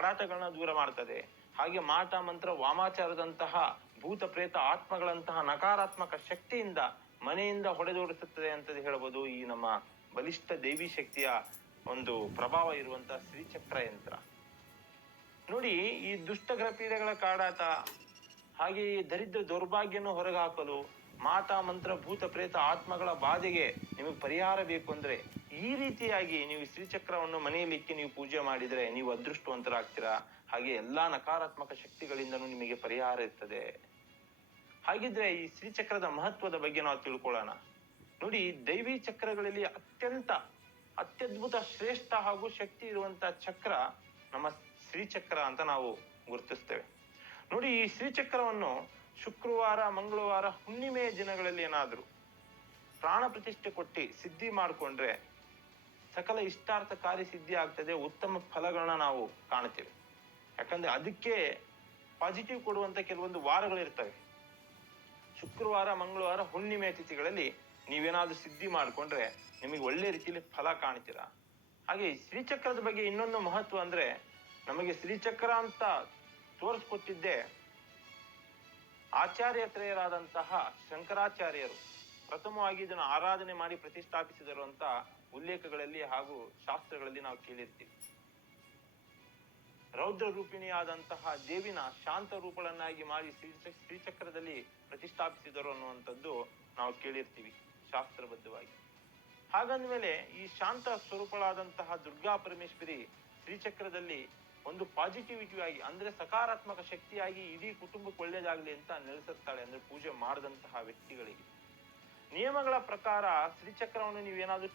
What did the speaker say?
ಕಾಡಾಟಗಳನ್ನ ದೂರ ಮಾಡ್ತದೆ. ಹಾಗೆ ಮಾಟ ಮಂತ್ರ ವಾಮಾಚಾರದಂತಹ ಭೂತ ಪ್ರೇತ ಆತ್ಮಗಳಂತಹ ನಕಾರಾತ್ಮಕ ಶಕ್ತಿಯಿಂದ ಮನೆಯಿಂದ ಹೊಡೆದೋಡಿಸುತ್ತದೆ ಅಂತ ಹೇಳ್ಬೋದು ಈ ನಮ್ಮ ಬಲಿಷ್ಠ ದೇವಿ ಶಕ್ತಿಯ ಒಂದು ಪ್ರಭಾವ ಇರುವಂತಹ ಶ್ರೀಚಕ್ರ ಯಂತ್ರ. ನೋಡಿ, ಈ ದುಷ್ಟಗ್ರಹ ಪೀಡೆಗಳ ಕಾಡಾಟ ಹಾಗೆ ಈ ದರಿದ್ರ ದೌರ್ಭಾಗ್ಯವನ್ನು ಹೊರಗೆ ಹಾಕಲು ಮಾಟ ಮಂತ್ರ ಭೂತ ಪ್ರೇತ ಆತ್ಮಗಳ ಬಾಧೆಗೆ ನಿಮಗೆ ಪರಿಹಾರ ಬೇಕು ಅಂದ್ರೆ ಈ ರೀತಿಯಾಗಿ ನೀವು ಶ್ರೀಚಕ್ರವನ್ನು ಮನೆಯಲ್ಲಿಕ್ಕೆ ನೀವು ಪೂಜೆ ಮಾಡಿದ್ರೆ ನೀವು ಅದೃಷ್ಟವಂತರಾಗ್ತೀರಾ. ಹಾಗೆ ಎಲ್ಲಾ ನಕಾರಾತ್ಮಕ ಶಕ್ತಿಗಳಿಂದನೂ ನಿಮಗೆ ಪರಿಹಾರ ಇರ್ತದೆ. ಹಾಗಿದ್ರೆ ಈ ಶ್ರೀಚಕ್ರದ ಮಹತ್ವದ ಬಗ್ಗೆ ನಾವು ತಿಳ್ಕೊಳ್ಳೋಣ. ನೋಡಿ, ದೈವಿ ಚಕ್ರಗಳಲ್ಲಿ ಅತ್ಯದ್ಭುತ ಶ್ರೇಷ್ಠ ಹಾಗೂ ಶಕ್ತಿ ಇರುವಂತ ಚಕ್ರ ನಮ್ಮ ಶ್ರೀಚಕ್ರ ಅಂತ ನಾವು ಗುರುತಿಸ್ತೇವೆ. ನೋಡಿ, ಈ ಶ್ರೀಚಕ್ರವನ್ನು ಶುಕ್ರವಾರ, ಮಂಗಳವಾರ, ಹುಣ್ಣಿಮೆಯ ದಿನಗಳಲ್ಲಿ ಏನಾದ್ರು ಪ್ರಾಣ ಪ್ರತಿಷ್ಠೆ ಕೊಟ್ಟು ಸಿದ್ಧಿ ಮಾಡಿಕೊಂಡ್ರೆ ಸಕಲ ಇಷ್ಟಾರ್ಥ ಕಾರ್ಯ ಸಿದ್ಧಿ ಆಗ್ತದೆ, ಉತ್ತಮ ಫಲಗಳನ್ನ ನಾವು ಕಾಣ್ತೇವೆ. ಯಾಕಂದ್ರೆ ಅದಕ್ಕೆ ಪಾಸಿಟಿವ್ ಕೊಡುವಂತ ಕೆಲವೊಂದು ವಾರಗಳಿರ್ತವೆ. ಶುಕ್ರವಾರ, ಮಂಗಳವಾರ, ಹುಣ್ಣಿಮೆ ತಿಥಿಗಳಲ್ಲಿ ನೀವೇನಾದ್ರೂ ಸಿದ್ಧಿ ಮಾಡ್ಕೊಂಡ್ರೆ ನಿಮಗೆ ಒಳ್ಳೆ ರೀತಿಯಲ್ಲಿ ಫಲ ಕಾಣ್ತೀರಾ. ಹಾಗೆ ಶ್ರೀಚಕ್ರದ ಬಗ್ಗೆ ಇನ್ನೊಂದು ಮಹತ್ವ ಅಂದ್ರೆ, ನಮಗೆ ಶ್ರೀಚಕ್ರ ಅಂತ ತೋರಿಸ್ಕೊಟ್ಟಿದ್ದೆ ಆಚಾರ್ಯತ್ರಯರಾದಂತಹ ಶಂಕರಾಚಾರ್ಯರು ಪ್ರಥಮವಾಗಿ ಇದನ್ನು ಆರಾಧನೆ ಮಾಡಿ ಪ್ರತಿಷ್ಠಾಪಿಸಿದರು ಅಂತ ಉಲ್ಲೇಖಗಳಲ್ಲಿ ಹಾಗೂ ಶಾಸ್ತ್ರಗಳಲ್ಲಿ ನಾವು ಕೇಳಿರ್ತೀವಿ. ರೌದ್ರ ರೂಪಿಣಿಯಾದಂತಹ ದೇವಿನ ಶಾಂತ ರೂಪಗಳನ್ನಾಗಿ ಮಾಡಿ ಶ್ರೀಚಕ್ರದಲ್ಲಿ ಪ್ರತಿಷ್ಠಾಪಿಸಿದರು ಅನ್ನುವಂಥದ್ದು ನಾವು ಕೇಳಿರ್ತೀವಿ ಶಾಸ್ತ್ರಬದ್ಧವಾಗಿ. ಹಾಗಂದ್ಮೇಲೆ ಈ ಶಾಂತ ಸ್ವರೂಪಳಾದಂತಹ ದುರ್ಗಾ ಪರಮೇಶ್ವರಿ ಶ್ರೀಚಕ್ರದಲ್ಲಿ ಒಂದು ಪಾಸಿಟಿವಿಟಿ ಆಗಿ ಅಂದ್ರೆ ಸಕಾರಾತ್ಮಕ ಶಕ್ತಿಯಾಗಿ ಇಡೀ ಕುಟುಂಬಕ್ಕೆ ಒಳ್ಳೇದಾಗ್ಲಿ ಅಂತ ನೆಲೆಸುತ್ತಾಳೆ, ಅಂದ್ರೆ ಪೂಜೆ ಮಾಡಿದಂತಹ ವ್ಯಕ್ತಿಗಳಿಗೆ. ನಿಯಮಗಳ ಪ್ರಕಾರ ಶ್ರೀಚಕ್ರವನ್ನು ನೀವೇನಾದ್ರೂ